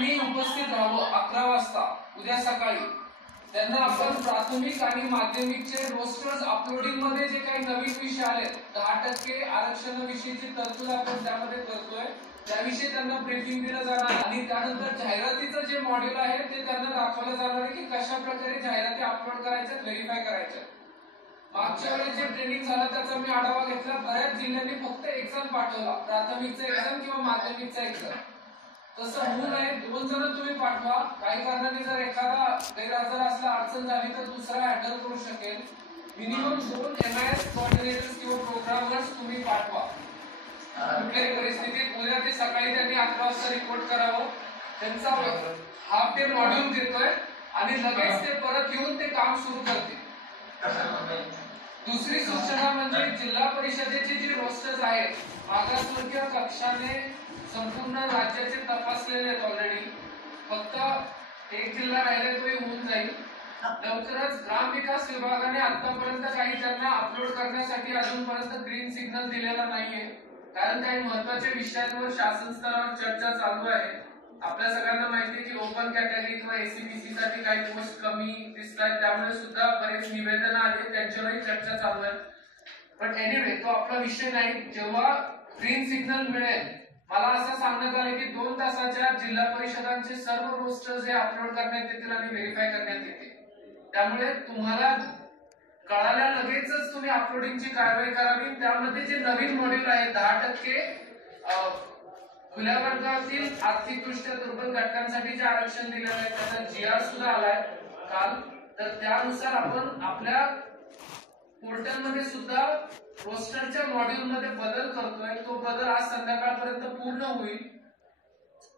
मी उपस्थित राहावं अकरा वाजता उद्या सकाळी. त्यांना आपण प्राथमिक आणि माध्यमिकचे रोस्टर्स अपलोडिंगमध्ये जे काही नवीन विषय आले दहा टक्के आरक्षणाविषयीची तरतूद आपण त्यामध्ये करतोय. त्याविषयी त्यांना ब्रीफिंग दिलं जाणार आणि त्यानंतर जाहिरातीचं जे मॉड्यूल आहे ते त्यांना दाखवलं जाणार आहे की कशा प्रकारे जाहिराती अपलोड करायच्या व्हेरीफाय करायच्या. मागच्या वेळेस जे ट्रेनिंग झालं त्याचा मी आढावा घेतला. बऱ्याच जिल्ह्यांनी फक्त एक्झाम पाठवला. प्राथमिकचा एक्झाम किंवा माध्यमिकचा एक्झाम तसं होऊ नये. दोन जण तुम्ही पाठवा. काही कारणाने जर एखादा गैरहजर असला अडचण झाली तर दुसरा हँडल करू शकेल. मिनिमम दोन एम आय एस कॉर्डिनेटर्स किंवा प्रोग्रामर्स तुम्ही पाठवा. कुठल्याही परिस्थितीत उद्या ते सकाळी त्यांनी अकरा वाजता रिपोर्ट करावं. त्यांचा हाफ डे मॉड्यूल देतोय आणि लगेच ते परत येऊन ते काम सुरू करतील. दुसरी सूचना म्हणजे जिल्हा परिषदेचे जे रोस्टर्स आहेत मागासवर्गीय कक्षाने संपूर्ण राज्याचे तपासलेले आहेत ऑलरेडी फक्त एक जिल्हा राहिले तोही होऊन जाईल. लवकरच ग्राम विकास विभागाने आतापर्यंत काही त्यांना अपलोड करण्यासाठी अजूनपर्यंत ग्रीन सिग्नल दिलेला नाहीये. कारण काही महत्त्वाच्या विषयांवर शासन स्तरावर चर्चा चालू आहे. आपल्या सगळ्यांना माहिती आहे की ओपन कॅटेगरी किंवा एसीबीसी साठी काही पोस्ट कमी दिसत आहेत त्यामुळे सुद्धा बरेच निवेदन आले त्यांच्यावरही चर्चा चालू आहे. पण एनिवे तो आपला विषय नाही. जेव्हा ग्रीन सिग्नल मिळेल मला असं सांगण्यात आलं की दोन तासाच्या जिल्हा परिषदांचे सर्व रोस्टर्स हे अपलोड करण्यात येतील आणि व्हेरीफाय करण्यात येतील त्यामुळे तुम्हाला कळाल्या लगेचच तुम्ही अपलोडिंगची कारवाई करावी. त्यामध्ये जे नवीन मॉड्यूल आहे दहा टक्के अं, खुल्या वर्गातील आर्थिकदृष्ट्या दुर्बल घटकांसाठी जे आरक्षण दिलेलं आहे त्याचा जी आर सुद्धा आलाय काल. तर त्यानुसार आपण आपल्या पोर्टलमध्ये सुद्धा रोस्टरच्या मॉड्यूल मध्ये बदल करतोय तो बदल आज संध्याकाळपर्यंत पूर्ण होईल.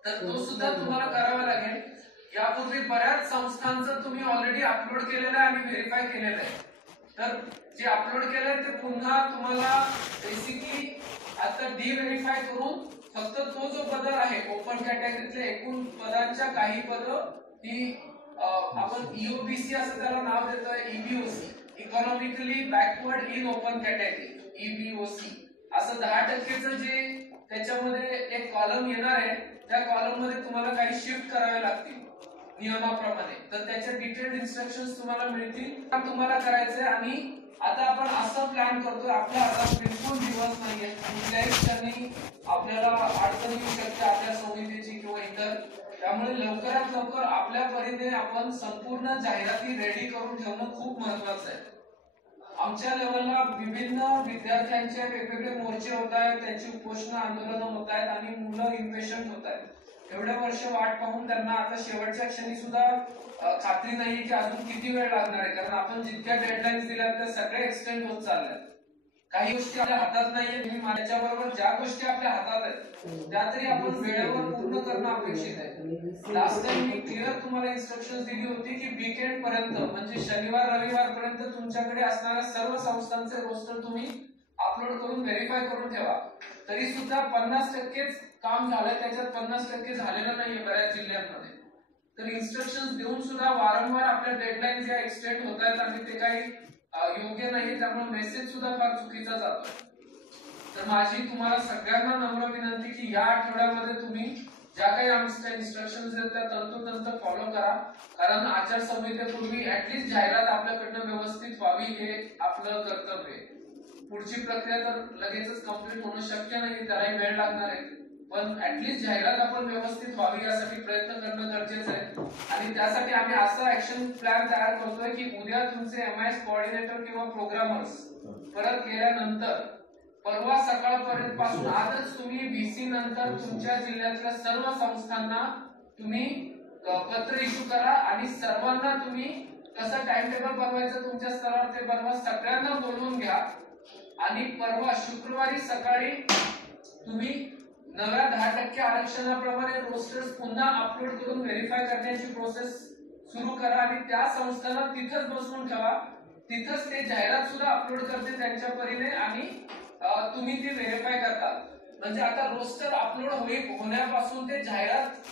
तर तो सुद्धा तुम्हाला करावा लागेल. यापूर्वी बऱ्याच संस्थांचं तुम्ही ऑलरेडी अपलोड केलेलं आहे आणि व्हेरीफाय केलेलं आहे. तर जे अपलोड केलंय ते पुन्हा तुम्हाला बेसिकली आता डी व्हेरीफाय करून फक्त तो जो बदल आहे ओपन कॅटेगरीतले एकूण पदांच्या काही पद ही आपण ईओबीसी असं त्याला नाव देतोय EBOC economically backward in open category EPOC असं दहा टक्केचं जे त्याच्यामध्ये एक कॉलम येणार आहे त्या कॉलममध्ये तुम्हाला काही शिफ्ट करावे लागतील नियमाप्रमाणे. तर त्याचे डिटेल्ड इन्स्ट्रक्शन तुम्हाला मिळतील. तुम्हाला करायचंय आणि आता आपण असं प्लॅन करतोय. आपल्या आता बिलकुल दिवस नाहीये. कुठल्याही क्षणी आपल्याला अडचण येऊ शकते आपल्या समितीची किंवा इतर त्यामुळे लवकरात लवकर आपल्या परीने आपण संपूर्ण जाहिराती रेडी करून ठेवणं खूप महत्वाचं आहे. आमच्या लेवलला विभिन्न विद्यार्थ्यांचे वेगवेगळे मोर्चे होत आहेत त्यांची उपोषण आंदोलनं होत आहेत आणि मुलं इम्पेशंट होत आहेत. एवढ्या वर्ष वाट पाहून त्यांना आता शेवटच्या क्षणी सुद्धा खात्री नाही की अजून किती वेळ लागणार आहे. कारण आपण जितक्या डेडलाईन्स दिल्या त्या सगळ्या एक्सटेंड होत चालल्यात काही गोष्टी आपल्या हातात नाहीये तुम्ही माझ्याबरोबर ज्या गोष्टी आपल्या हातात आहेत त्या तरी आपण वेळेवर पूर्ण करणं अपेक्षित आहे. लास्ट टाइम मी क्लिअर तुम्हाला इन्स्ट्रक्शन दिली होती की वीकेंड पर्यंत म्हणजे शनिवार रविवार पर्यंत तुमच्याकडे असणाऱ्या सर्व संस्थांचे रोस्टर तुम्ही अपलोड करून व्हेरीफाय करून ठेवा. तरी सुद्धा पन्नास टक्केच काम झालंय त्याच्यात पन्नास टक्के झालेलं नाहीये बऱ्याच जिल्ह्यांमध्ये. तर इन्स्ट्रक्शन देऊन सुद्धा वारंवार आपल्या डेडलाईन ज्या एक्सटेंड होत आहेत आणि ते काही योग्य नाही त्यामुळे मेसेज सुद्धा फार चुकीचा जातो. तर माझी तुम्हाला सगळ्यांना नम्र विनंती की या आठवड्यामध्ये तुम्ही ज्या काही आमच्या इन्स्ट्रक्शन आहेत त्या तंतोतंत फॉलो करा. कारण आचारसंहितेपूर्वी ऍटलीस्ट जाहिरात आपल्याकडनं व्यवस्थित व्हावी हे आपलं कर्तव्य आहे. पुढची प्रक्रिया तर लगेचच कंप्लीट होणं शक्य नाही त्यालाही वेळ लागणार आहे. पण ऍटलीस्ट जाहिरात आपण व्यवस्थित व्हावी यासाठी प्रयत्न करणं गरजेचं आहे. आणि त्यासाठी आम्ही असं ऍक्शन प्लॅन तयार करतोय की उद्या तुमचे एम आय एस कोऑर्डिनेटर किंवा प्रोग्रामर्स परत गेल्यानंतर परवा सकाळपर्यंत पासून आजच तुम्ही बीसी नंतर तुमच्या जिल्ह्यातल्या सर्व संस्थांना तुम्ही पत्र इश्यू करा आणि सर्वांना तुम्ही कसं टाइम टेबल बनवायचं तुमच्या स्तरावर ते बनवा सगळ्यांना बोलवून घ्या. आणि परवा शुक्रवारी सकाळी तुम्ही नव्या दहा टक्के आरक्षणाप्रमाणे रोस्टर्स पुन्हा अपलोड करून व्हेरीफाय करण्याची प्रोसेस सुरू करा आणि त्या संस्थांना तिथंच बसवून ठेवा. तिथंच ते जाहिरात सुद्धा अपलोड करते त्यांच्या परीने आणि तुम्ही ते व्हेरीफाय करता. म्हणजे आता रोस्टर अपलोड होईल होण्यापासून ते जाहिरात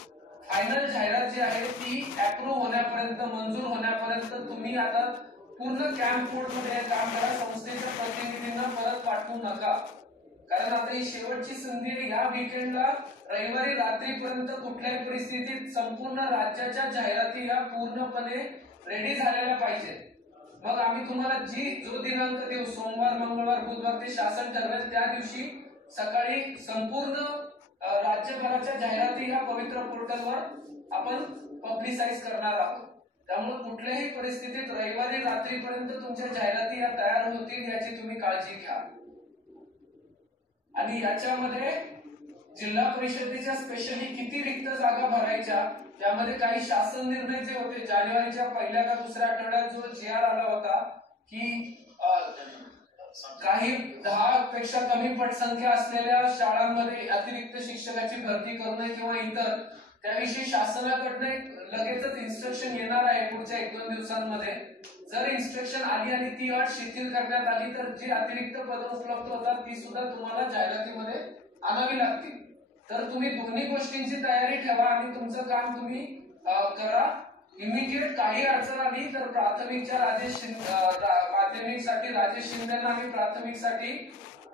फायनल जाहिरात जी आहे ती अप्रूव्ह होण्यापर्यंत मंजूर होण्यापर्यंत तुम्ही आता पूर्ण कॅम्प मोडमध्ये काम करा. संस्थेच्या प्रतिनिधींना परत पाठवू नका. कारण आता ही शेवटची संधी आहे. ह्या विकेंडला रविवारी रात्रीपर्यंत कुठल्याही परिस्थितीत संपूर्ण राज्याच्या जाहिराती ह्या पूर्णपणे रेडी झालेल्या पाहिजेत. मग आम्ही तुम्हाला जी जो दिनांक देऊ सोमवार मंगळवार बुधवार ते शासन ठरवेल त्या दिवशी सकाळी संपूर्ण राज्यभराच्या जाहिराती ह्या पवित्र पोर्टलवर आपण पब्लिसाइज करणार आहोत. त्यामुळे कुठल्याही परिस्थितीत रविवारी रात्रीपर्यंत तुमच्या जाहिराती या तयार होतील याची तुम्ही काळजी घ्या. आणि याच्यामध्ये जिल्हा परिषदेच्या स्पेशली किती रिक्त जागा भरायच्या त्यामध्ये काही शासन निर्णय जे होते जानेवारीच्या पहिल्या का दुसऱ्या आठवड्यात जो जी आर आला होता की काही दहा पेक्षा कमी पटसंख्या असलेल्या शाळांमध्ये अतिरिक्त शिक्षकाची भरती करणे किंवा इतर त्याविषयी शासनाकडनं एक लगेचच इन्स्ट्रक्शन येणार आहे पुढच्या एक दोन दिवसांमध्ये. जर इन्स्ट्रक्शन आली आणि ती अट शिथिल करण्यात आली तर जी अतिरिक्त पदं उपलब्ध होतात ती सुद्धा तुम्हाला जाहिरातीमध्ये आणावी लागतील. तर तुम्ही दोन्ही गोष्टींची तयारी ठेवा आणि तुमचं काम तुम्ही करा. इमिजिएट काही अडचण आली तर प्राथमिकच्या राजेश माध्यमिकसाठी राजेश शिंदेना आणि प्राथमिकसाठी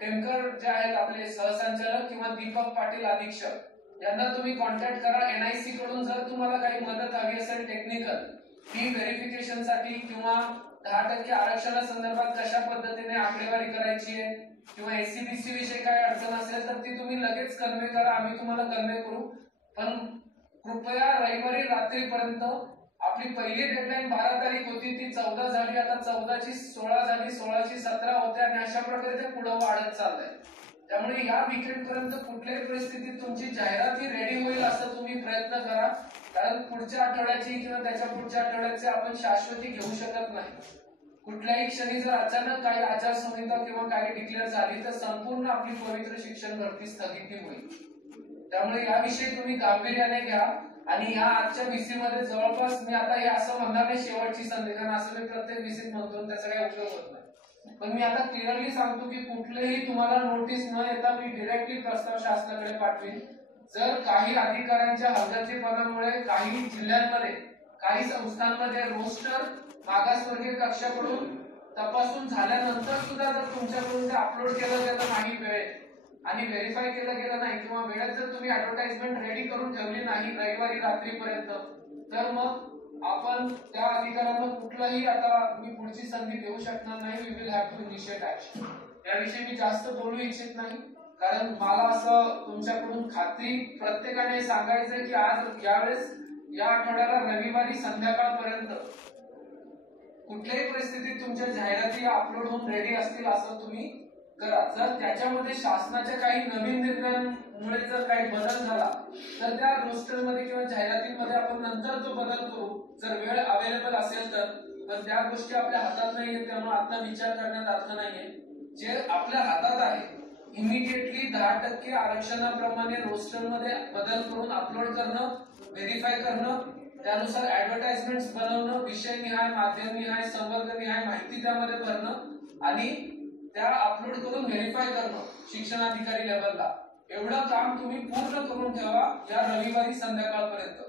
टेमकर जे आहेत आपले सहसंचालक किंवा दीपक पाटील अधीक्षक. त्यांना तुम्ही कॉन्टॅक्ट करा. एनआयसी कडून जर तुम्हाला काही मदत हवी असेल टेक्निकल फी व्हेरिफिकेशनसाठी किंवा दहा टक्के आरक्षणासंदर्भात कशा पद्धतीने आकडेवारी करायची आहे किंवा एसीबीसी विषयी काय अडचण असेल तर ती तुम्ही लगेच कन्वे करा. आम्ही तुम्हाला कन्वे करू. पण कृपया रविवारी रात्रीपर्यंत आपली पहिली डेडलाईन बारा तारीख होती ती चौदा झाली. आता चौदाची सोळा झाली सोळाची सतरा होते आणि अशा प्रकारे ते पुढे वाढत चाललंय. त्यामुळे या विकेंड पर्यंत कुठल्याही परिस्थितीत तुमची जाहिरात ही रेडी होईल असं तुम्ही प्रयत्न करा. कारण पुढच्या आठवड्याची किंवा त्याच्या पुढच्या आठवड्याची आपण शाश्वती घेऊ शकत नाही. कुठल्याही क्षणी जर अचानक काही आचारसंहिता किंवा काही डिक्लेअर झाली तर संपूर्ण आपली पवित्र शिक्षण भरती स्थगिती होईल. त्यामुळे याविषयी तुम्ही गांभीर्याने घ्या. आणि या आजच्या VC मध्ये जवळपास मी आता हे असं म्हणणार नाही शेवटची संधी. कारण असं मी प्रत्येक बीसीत म्हणतो त्याचा काही उपयोग होत नाही. पण मी आता क्लिअरली सांगतो की कुठलेही तुम्हाला नोटीस न येता मी डिरेक्टली प्रस्ताव शासनाकडे पाठवेन. जर काही अधिकाऱ्यांच्या हलगर्जीपणामुळे काही जिल्ह्यांमध्ये काही संस्थांमध्ये रोस्टर मागासवर्गीय कक्षाकडून तपासून झाल्यानंतर सुद्धा जर तुमच्याकडून ते अपलोड केलं गेलं नाही वेळेत आणि व्हेरीफाय केलं गेलं नाही किंवा वेळेत जर तुम्ही ऍडव्हर्टाइजमेंट रेडी करून ठेवली नाही रविवारी रात्रीपर्यंत तर मग आपण त्या अधिकाऱ्यांना कुठलाही आता मी पुढची संधी देऊ शकणार नाही. We will have to initiate action याविषयी मी जास्त बोलू इच्छित नाही. कारण मला असं तुमच्याकडून खात्री प्रत्येकाने सांगायचंय की आज यावेळेस या आठवड्याला रविवारी संध्याकाळपर्यंत कुठल्याही परिस्थितीत तुमच्या जाहिराती अपलोड होऊन रेडी असतील असं तुम्ही करा जर त्याच्यामध्ये शासनाच्या काही नवीन निर्णयांमुळे जर काही बदल झाला तर त्या रोस्टरमध्ये किंवा जाहिरातीमध्ये आपण नंतर तो बदल करू जर वेळ अवेलेबल असेल तर पण त्या गोष्टी आपल्या हातात नाहीये त्यामुळे आता विचार करण्यात अर्थ नाहीये. जे आपल्या हातात आहे इमिडिएटली दहा टक्के आरक्षणाप्रमाणे रोस्टरमध्ये बदल करून अपलोड करणं व्हेरीफाय करणं त्यानुसार ऍडव्हर्टाइजमेंट बनवणं विषय निहाय माध्यम निहाय संवर्ग निहाय माहिती त्यामध्ये भरणं आणि त्या अपलोड करून व्हेरीफाय करणं शिक्षण अधिकारी लेवलला एवढं काम तुम्ही पूर्ण करून ठेवा या रविवारी संध्याकाळपर्यंत.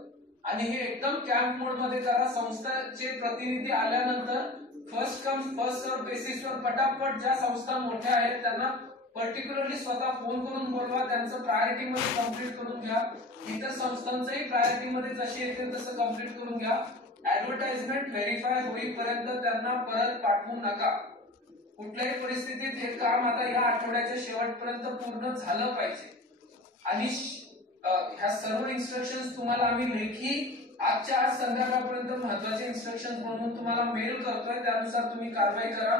आणि हे एकदम कॅम्प मोडमध्ये करा संस्थाचे प्रतिनिधी आल्यानंतर फर्स्ट कम फर्स्ट सर्व बेसिसवर पटापट ज्या संस्था मोठ्या आहेत त्यांना पर्टिक्युलरली स्वतः फोन करून बोलवा त्यांचं प्रायोरिटी मध्ये कंप्लीट करून घ्या. इतर संस्थांचंही प्रायोरिटी मध्ये जशी येतील तसं कंप्लीट करून घ्या. ऍडव्हर्टाइजमेंट व्हेरीफाय होईपर्यंत त्यांना परत पाठवू नका. कुठल्याही परिस्थितीत हे काम आता या आठवड्याच्या शेवटपर्यंत पूर्ण झालं पाहिजे. आणि ह्या सर्व इन्स्ट्रक्शन तुम्हाला आम्ही लेखी आजच्या आज संध्याकाळपर्यंत महत्त्वाचे इन्स्ट्रक्शन म्हणून तुम्हाला मेल करतोय त्यानुसार तुम्ही कारवाई करा.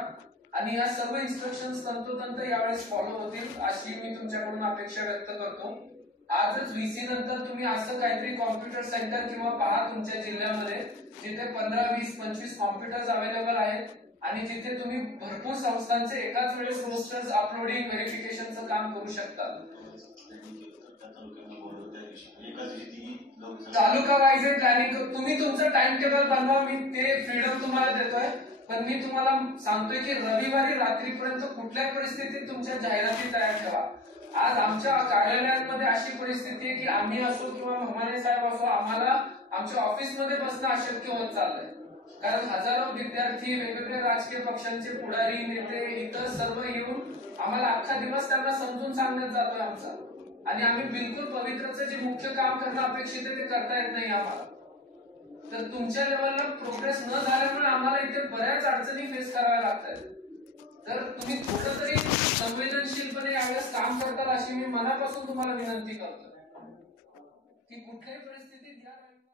आणि या सर्व इन्स्ट्रक्शन तंतोतंत यावेळेस फॉलो होतील अशी मी तुमच्याकडून अपेक्षा व्यक्त करतो. आजच व्हीसी नंतर तुम्ही असं काहीतरी कॉम्प्युटर सेंटर किंवा पहा तुमच्या जिल्ह्यामध्ये जिथे पंधरा वीस पंचवीस कॉम्प्युटर्स अवेलेबल आहेत. आणि जिथे तुम्ही भरपूर संस्थांचे एकाच वेळेस रोस्टर्स अपलोडिंग व्हेरिफिकेशनचं काम करू शकता. तालुका वाईज प्लॅनिंग तुम्ही तुमचं टाइम टेबल बनवा. मी ते फ्रीडम तुम्हाला देतोय. पण मी तुम्हाला सांगतोय की रविवारी रात्रीपर्यंत कुठल्याही परिस्थितीत तुमच्या जाहिराती तयार ठेवा आज आमच्या कार्यालयांमध्ये अशी परिस्थिती आहे की आम्ही असो किंवा म्हमाने साहेब असो आम्हाला आमच्या ऑफिसमध्ये बसणं अशक्य होत चाललंय. कारण हजारो विद्यार्थी वेगवेगळ्या राजकीय पक्षांचे पुढारी नेते इतर सर्व येऊन आम्हाला अख्खा दिवस त्यांना समजून सांगण्यात जातोय आमचा. आणि आम्ही बिलकुल पवित्रचं जे मुख्य काम करणं अपेक्षित आहे ते करता येत नाही आम्हाला. तर तुमच्या लेवलला प्रोग्रेस न झाल्यामुळे आम्हाला इथे बऱ्याच अडचणी फेस कराव्या लागतात. तर तुम्ही थोडं तरी संवेदनशीलपणे यावेळेस काम करताल अशी मी मनापासून तुम्हाला विनंती करतो की कुठल्याही परिस्थिती